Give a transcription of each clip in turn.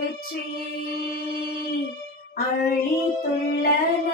வெற்றியை அழித்துள்ளன.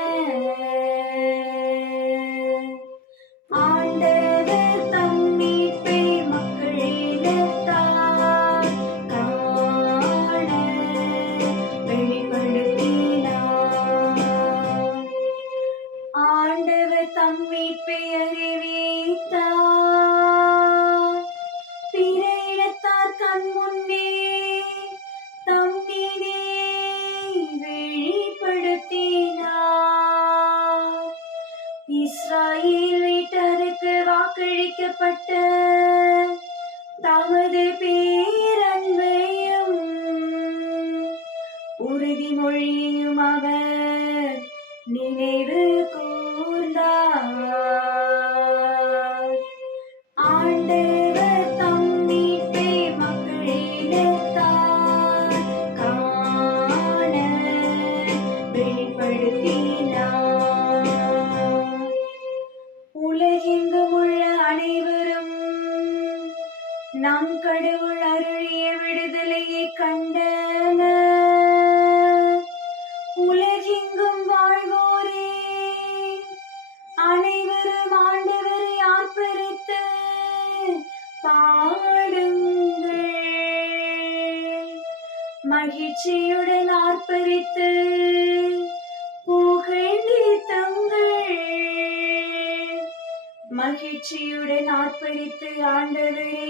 இஸ்ராயில் வீட்டருக்கு வாக்களிக்கப்பட்ட தமது பேரன்பையும் உறுதிமொழியும் அவர் நம் கடவுள் அருளிய விடுதலையை கண்டன உலகெங்கும் வாழ்வோரே. அனைவரும் ஆண்டவரை ஆர்ப்பரித்து பாடுங்கள். மகிழ்ச்சியுடன் ஆர்ப்பரித்து புகழ்ந்தீத்துங்கள் மகிழ்ச்சியுடன் ஆர்ப்பரித்து ஆண்டவரே.